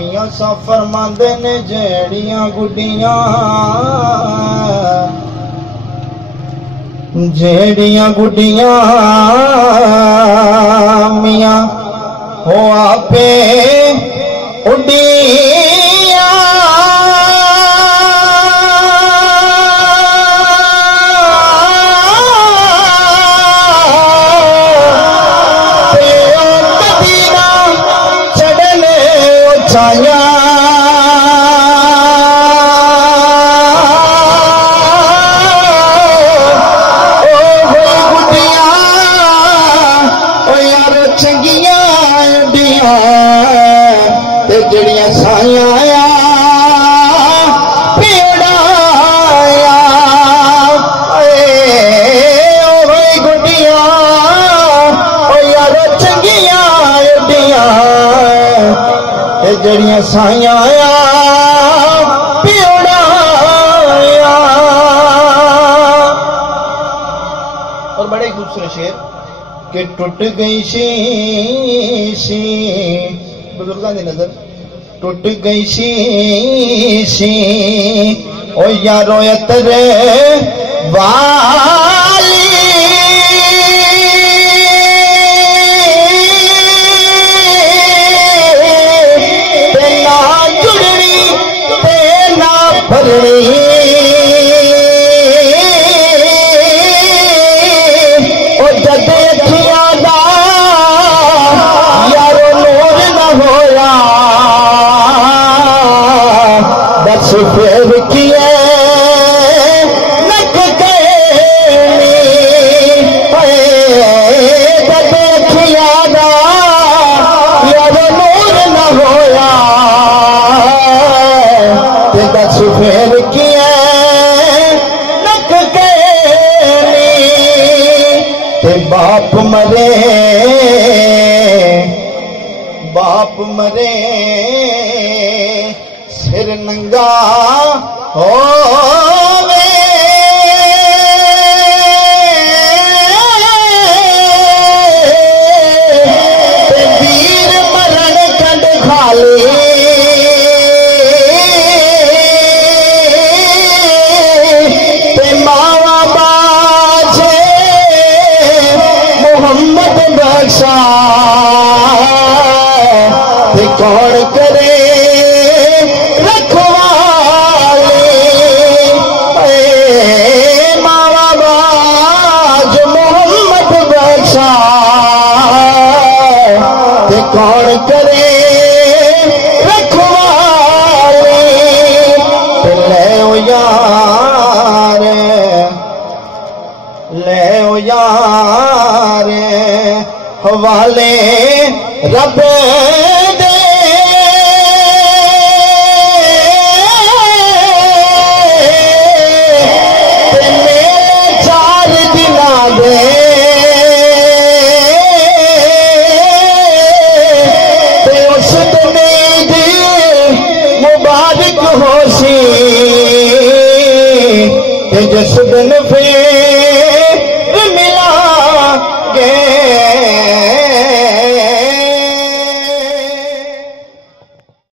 मियां सा फरमांदे ने जेड़ियां गुड्डियां मियां हो आपे उड़िया चढ़ने उचाया जड़ियां साइया पीड़ाया गुड्डियां यारो चंगियां एडियां जड़ियां साइया पीड़ाया। और बड़े खूबसूरत शेर कि टुट गई सी बुजुर्गों की नजर टूट गई सी ओ यारो तेरे वाली ते ना जुड़नी ते ना भरनी ओ जद अखियां दा यारो नूर ना होया बस फिर किए नक कहनी जब अखियां दा यारो नूर न होया ते बस फिर किए नक कहनी ते बाप मरे सिर नंगा होवे ते वीर मरण कंड खाली ते मावा बाजे मोहम्मद बख्शा ते कौन करे कौन करे रखवाले ले ओ यार हवाले रब दे मेरे 4 दिना दे मुबारक होसी जिस दिन फिर